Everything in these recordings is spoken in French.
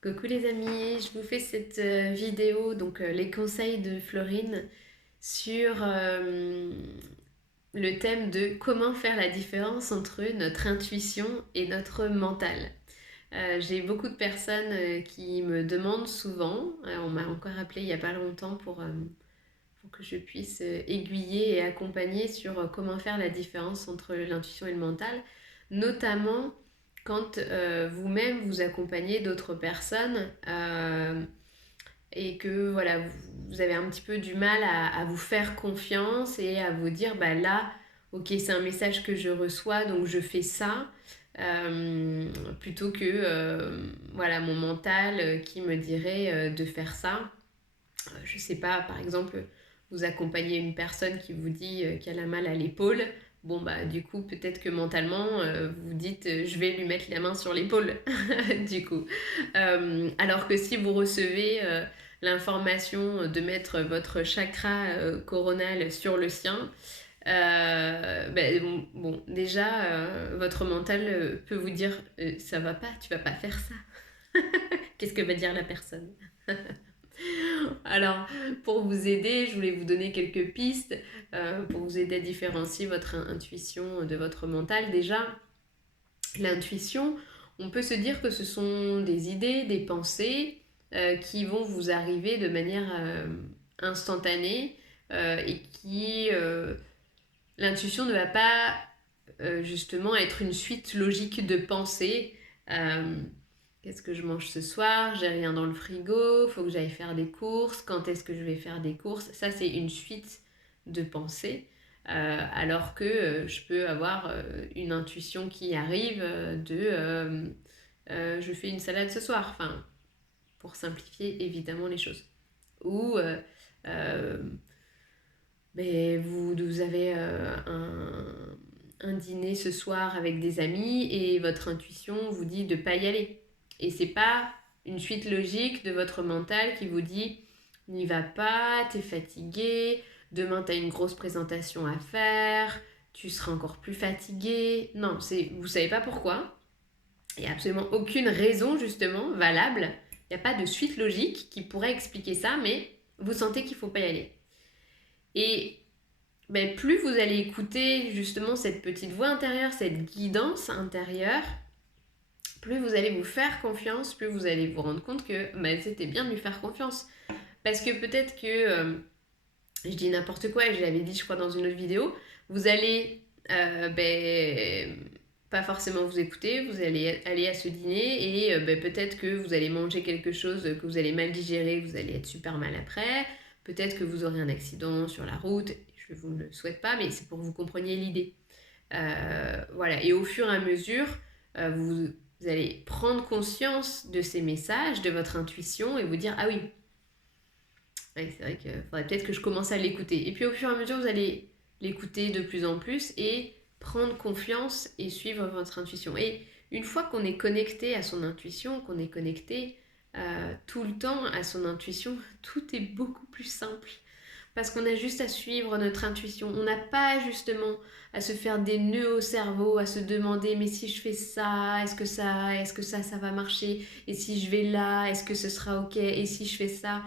Coucou les amis, je vous fais cette vidéo, donc les conseils de Florine sur le thème de comment faire la différence entre notre intuition et notre mental. J'ai beaucoup de personnes qui me demandent souvent, on m'a encore appelé il n'y a pas longtemps pour que je puisse aiguiller et accompagner sur comment faire la différence entre l'intuition et le mental, notamment quand vous-même vous accompagnez d'autres personnes et que voilà, vous avez un petit peu du mal à vous faire confiance et à vous dire bah là, ok, c'est un message que je reçois donc je fais ça. euh, Plutôt que voilà mon mental qui me dirait de faire ça. Je sais pas, par exemple, vous accompagnez une personne qui vous dit qu'elle a mal à l'épaule. Bon, bah, du coup, peut-être que mentalement, vous dites je vais lui mettre la main sur l'épaule, du coup. Alors que si vous recevez l'information de mettre votre chakra coronal sur le sien, bon, déjà, votre mental peut vous dire ça va pas, tu vas pas faire ça. Qu'est-ce que va dire la personne? Alors, pour vous aider, je voulais vous donner quelques pistes pour vous aider à différencier votre intuition de votre mental. Déjà, l'intuition, on peut se dire que ce sont des idées, des pensées qui vont vous arriver de manière instantanée et qui... l'intuition ne va pas justement être une suite logique de pensées. Euh, Qu'est-ce que je mange ce soir? J'ai rien dans le frigo, faut que j'aille faire des courses. Quand est-ce que je vais faire des courses? Ça, c'est une suite de pensées. Alors que je peux avoir une intuition qui arrive je fais une salade ce soir. Enfin, pour simplifier évidemment les choses. Ou euh, vous avez un dîner ce soir avec des amis et votre intuition vous dit de ne pas y aller. Et c'est pas une suite logique de votre mental qui vous dit n'y va pas, t'es fatigué, demain t'as une grosse présentation à faire, tu seras encore plus fatigué. Non, vous savez pas pourquoi. Il n'y a absolument aucune raison justement valable. Il n'y a pas de suite logique qui pourrait expliquer ça, mais vous sentez qu'il ne faut pas y aller. Et ben, plus vous allez écouter justement cette petite voix intérieure, cette guidance intérieure, plus vous allez vous faire confiance, plus vous allez vous rendre compte que ben, c'était bien de lui faire confiance. Parce que peut-être que, je dis n'importe quoi, et je l'avais dit je crois dans une autre vidéo, vous allez pas forcément vous écouter, vous allez aller à ce dîner et peut-être que vous allez manger quelque chose que vous allez mal digérer, que vous allez être super mal après, peut-être que vous aurez un accident sur la route, je ne vous le souhaite pas, mais c'est pour que vous compreniez l'idée. Voilà, et au fur et à mesure, vous allez prendre conscience de ces messages, de votre intuition et vous dire ah oui, ouais, c'est vrai qu'il faudrait peut-être que je commence à l'écouter. Et puis au fur et à mesure, vous allez l'écouter de plus en plus et prendre confiance et suivre votre intuition. Et une fois qu'on est connecté à son intuition, qu'on est connecté tout le temps à son intuition, tout est beaucoup plus simple. Parce qu'on a juste à suivre notre intuition. On n'a pas justement à se faire des nœuds au cerveau, à se demander mais si je fais ça, ça va marcher? Et si je vais là, est-ce que ce sera ok? Et si je fais ça?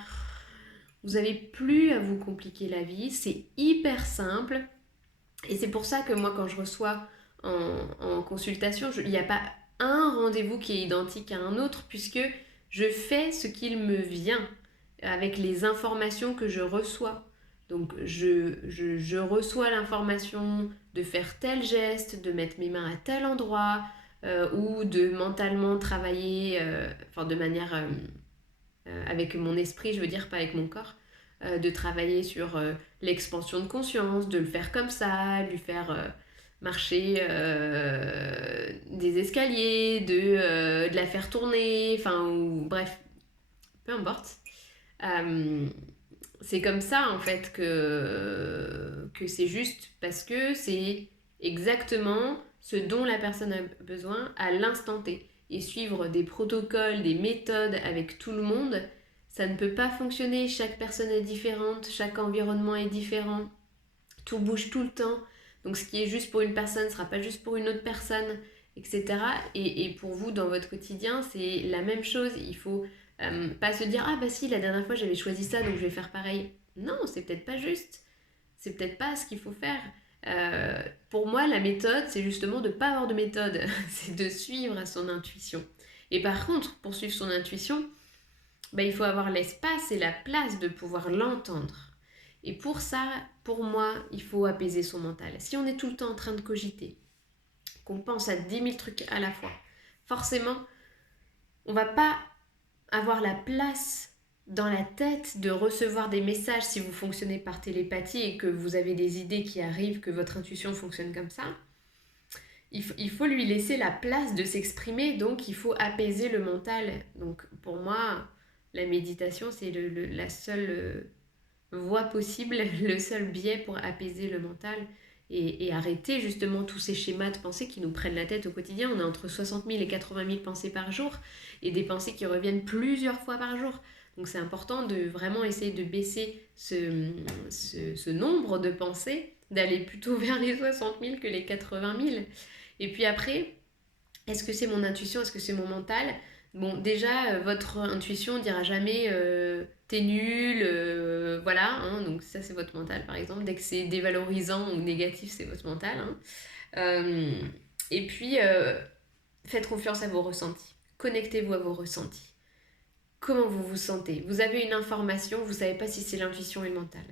Vous n'avez plus à vous compliquer la vie, c'est hyper simple. Et c'est pour ça que moi, quand je reçois en consultation, il n'y a pas un rendez-vous qui est identique à un autre, puisque je fais ce qu'il me vient avec les informations que je reçois. Donc je reçois l'information de faire tel geste, de mettre mes mains à tel endroit, ou de mentalement travailler, enfin de manière avec mon esprit, je veux dire, pas avec mon corps, de travailler sur l'expansion de conscience, de le faire comme ça, lui faire marcher des escaliers, de la faire tourner, enfin, ou bref, peu importe. Euh, c'est comme ça en fait que c'est juste parce que c'est exactement ce dont la personne a besoin à l'instant T. Et suivre des protocoles, des méthodes avec tout le monde, ça ne peut pas fonctionner. Chaque personne est différente, chaque environnement est différent, tout bouge tout le temps. Donc ce qui est juste pour une personne ne sera pas juste pour une autre personne. etc. Et pour vous, dans votre quotidien, c'est la même chose. Il faut pas se dire, ah bah si, la dernière fois j'avais choisi ça, donc je vais faire pareil. Non, c'est peut-être pas juste. C'est peut-être pas ce qu'il faut faire. Pour moi, la méthode, c'est justement de ne pas avoir de méthode. C'est de suivre son intuition. Et par contre, pour suivre son intuition, bah, il faut avoir l'espace et la place de pouvoir l'entendre. Et pour ça, pour moi, il faut apaiser son mental. Si on est tout le temps en train de cogiter, qu'on pense à 10 000 trucs à la fois, forcément, on va pas avoir la place dans la tête de recevoir des messages si vous fonctionnez par télépathie et que vous avez des idées qui arrivent, que votre intuition fonctionne comme ça. Il faut lui laisser la place de s'exprimer, donc il faut apaiser le mental. Donc pour moi, la méditation, c'est la seule voie possible, le seul biais pour apaiser le mental et arrêter justement tous ces schémas de pensée qui nous prennent la tête au quotidien. On a entre 60 000 et 80 000 pensées par jour et des pensées qui reviennent plusieurs fois par jour. Donc c'est important de vraiment essayer de baisser ce nombre de pensées, d'aller plutôt vers les 60 000 que les 80 000. Et puis après, est-ce que c'est mon intuition, est-ce que c'est mon mental? Bon, déjà, votre intuition dira jamais t'es nul, voilà, hein, donc ça c'est votre mental par exemple. Dès que c'est dévalorisant ou négatif, c'est votre mental. Hein. Euh, et puis, faites confiance à vos ressentis. Connectez-vous à vos ressentis. Comment vous vous sentez? Vous avez une information, vous ne savez pas si c'est l'intuition et le mental.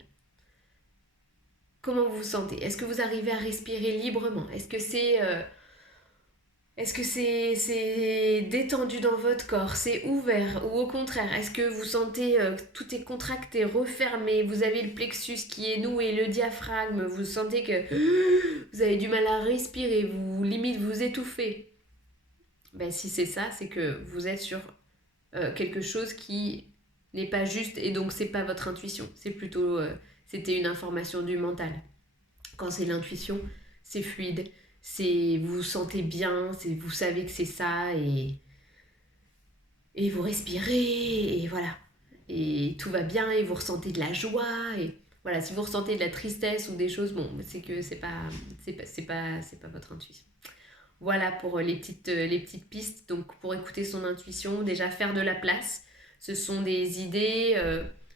Comment vous vous sentez? Est-ce que vous arrivez à respirer librement? Est-ce que c'est détendu dans votre corps, c'est ouvert ou au contraire, est-ce que vous sentez que tout est contracté, refermé, vous avez le plexus qui est noué, le diaphragme, vous sentez que vous avez du mal à respirer, vous limite vous étouffez. Ben, si c'est ça, c'est que vous êtes sur quelque chose qui n'est pas juste et donc c'est pas votre intuition, c'est plutôt c'était une information du mental. Quand c'est l'intuition, c'est fluide, vous vous sentez bien, vous savez que c'est ça et vous respirez et voilà. Et tout va bien et vous ressentez de la joie et voilà, si vous ressentez de la tristesse ou des choses, bon, c'est que c'est pas votre intuition. Voilà pour les petites pistes. Donc pour écouter son intuition, déjà faire de la place. Ce sont des idées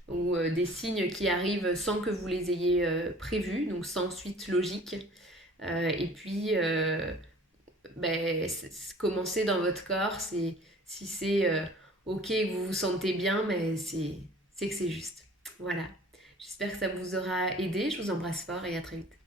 ou des signes qui arrivent sans que vous les ayez prévus, donc sans suite logique. Et puis, ben, commencer dans votre corps, si c'est ok, que vous vous sentez bien, mais c'est que c'est juste. Voilà. J'espère que ça vous aura aidé. Je vous embrasse fort et à très vite.